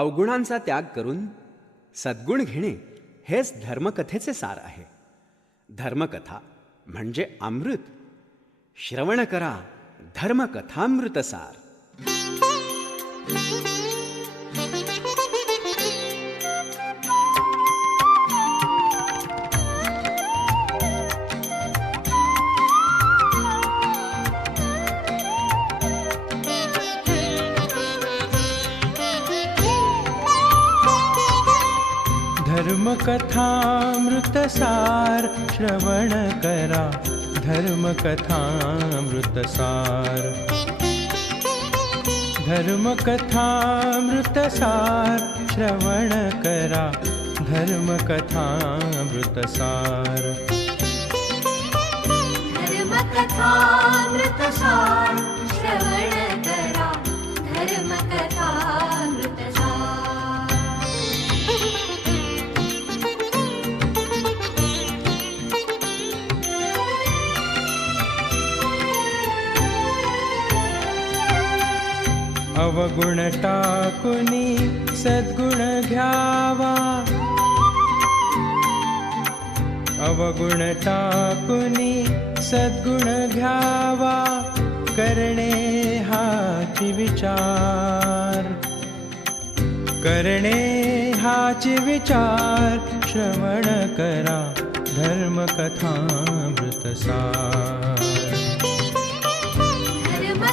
अवगुणांचा त्याग करून सद्गुण घेणे हेच धर्मकथेचे सार आहे धर्मकथा म्हणजे अमृत श्रवण करा धर्मकथामृतसार धर्म सार श्रवण करा सार धर्मकथामृतसार सार श्रवण करा सार धर्म धर्मकथामृतसार सार श्रवण अवगुणता कुनी घ्यावा अवगुण टाकुनी सद्गुण घ्यावा करणे हाचि विचार करणे हाचि विचार श्रवण करा धर्मकथा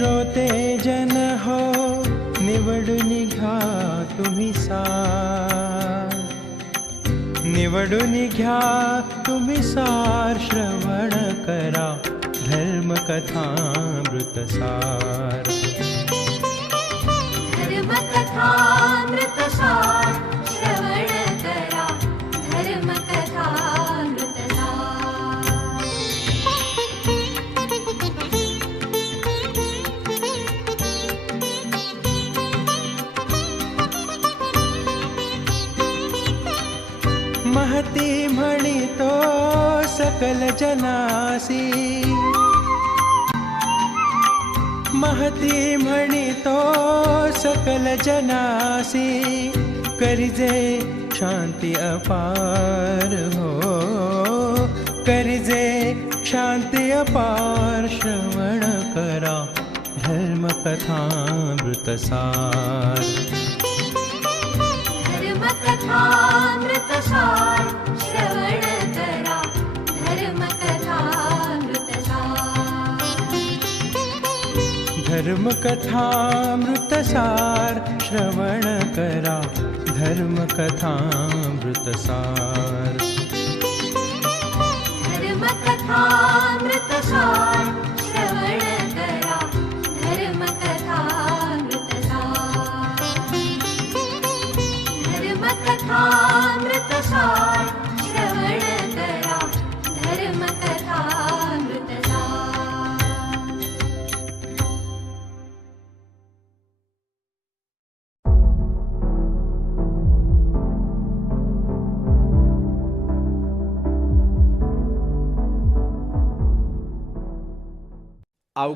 श्रोते जन हो निवडु निघा तुम्ही सा निवडु निघ्या तुम्ही सार श्रवण करा धर्म कथा मृत सार श्रवण करा धर्म मणि तो सकल जनासी महती तो सकल जनासी करिजे शांति अपार हो करिजे शांति अपार श्रवण करा धर्म कथा सार मृत सारय धर्मकथा मृत धर्मकथा मृतसार श्रवण का धर्म कथा मृतसार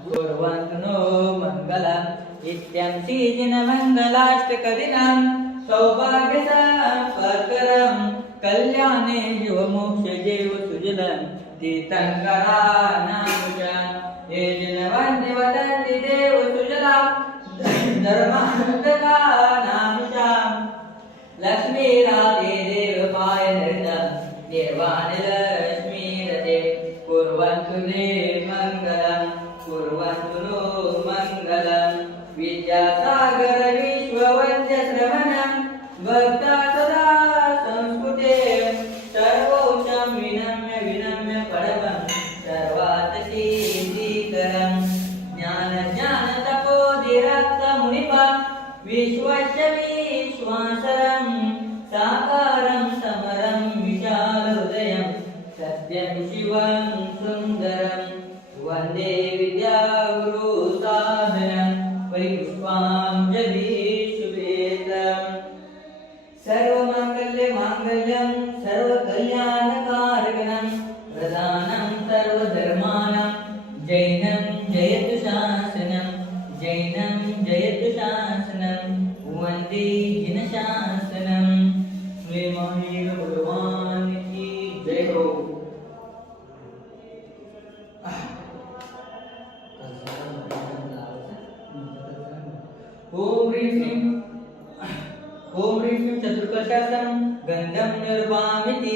कुर्वन्नो मङ्गलम् इत्यं सीजनमङ्गलाष्टकदिनम् सौभाग्यसात्करं कल्याणे युवमोक्षजेव सुजलं तीर्थङ्करानामुजा हे जनवन्यवदन्ति देव सुजला धर्मान्तकानामुजां लक्ष्मीराधे ओम ह्रीं ओम ह्रीं श्रीं गन्धं निर्वामिति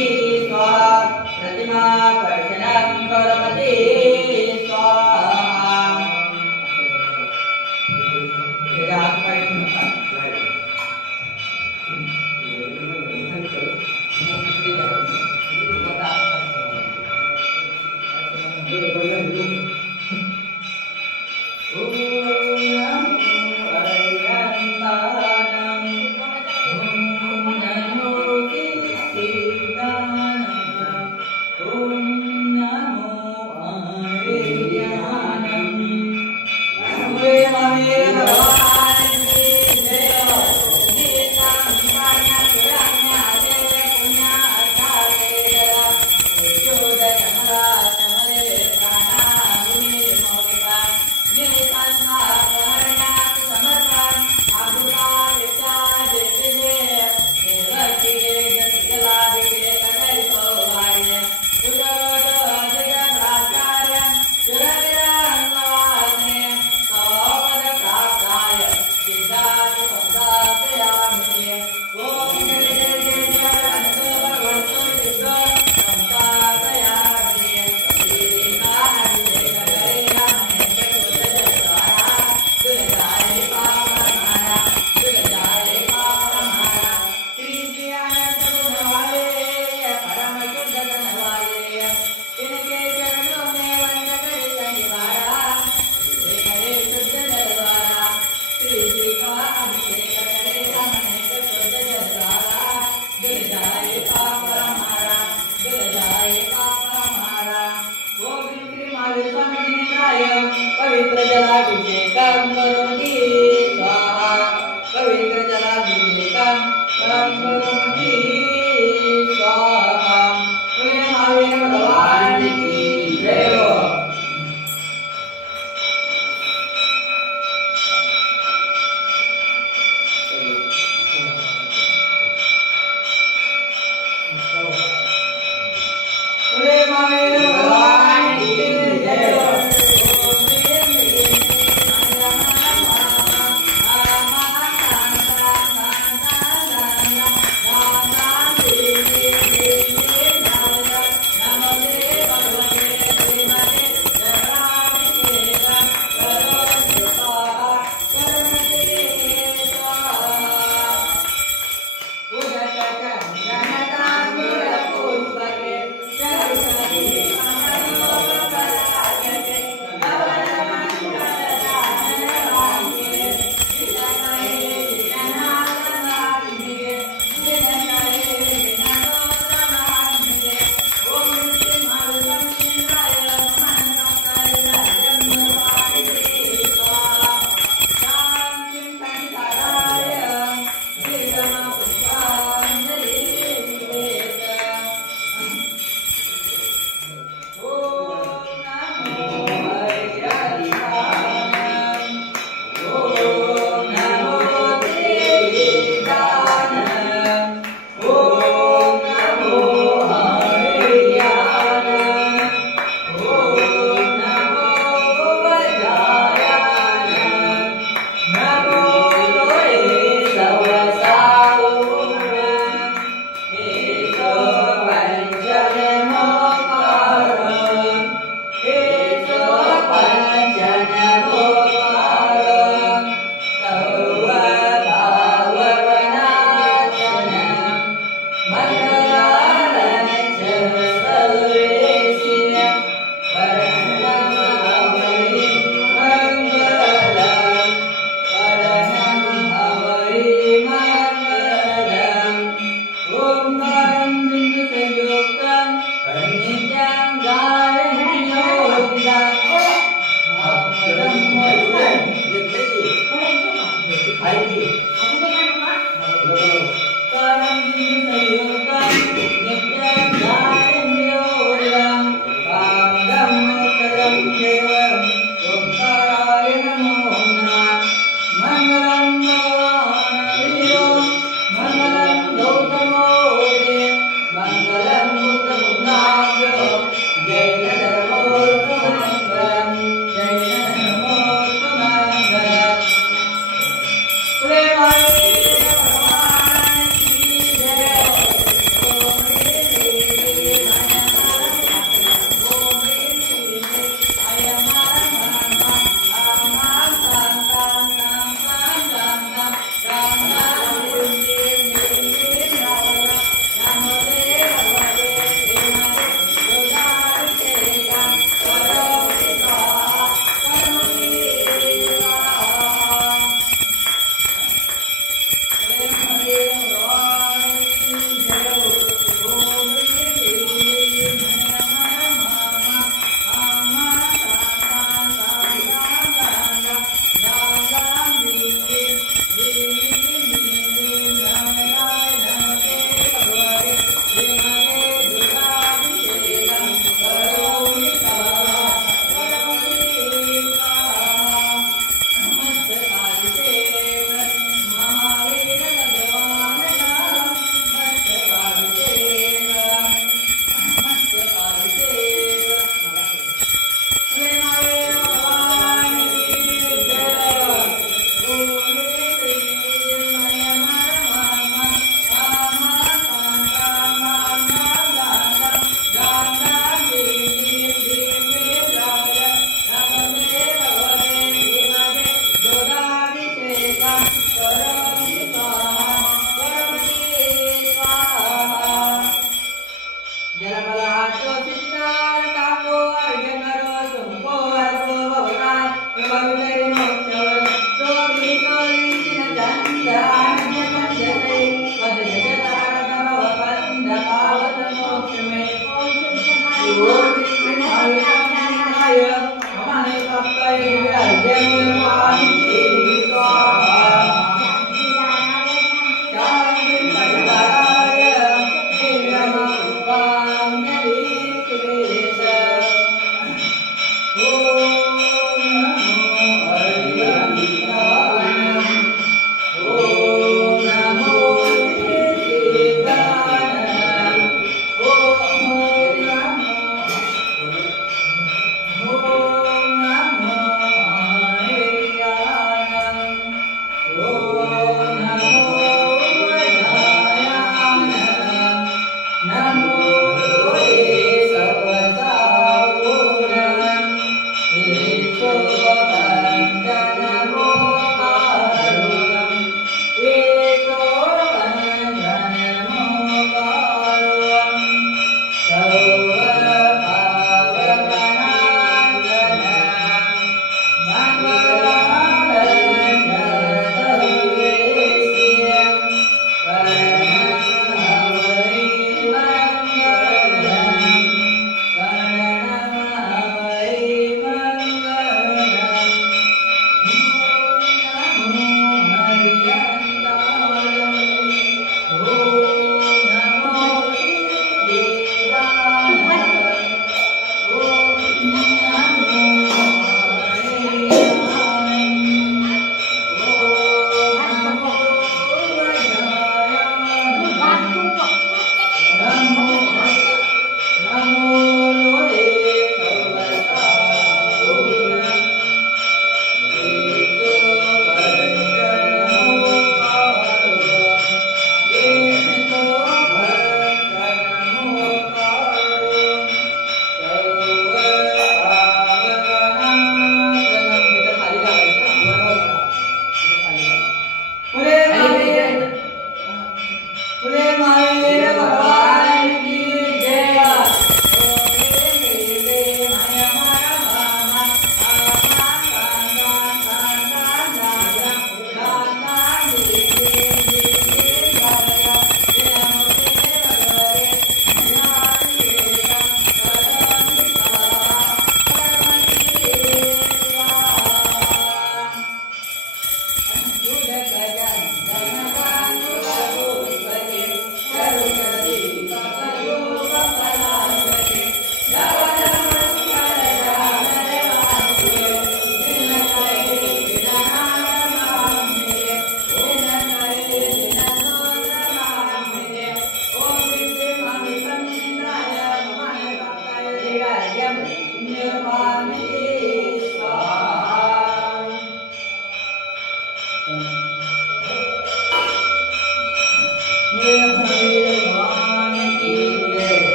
प्रतिमा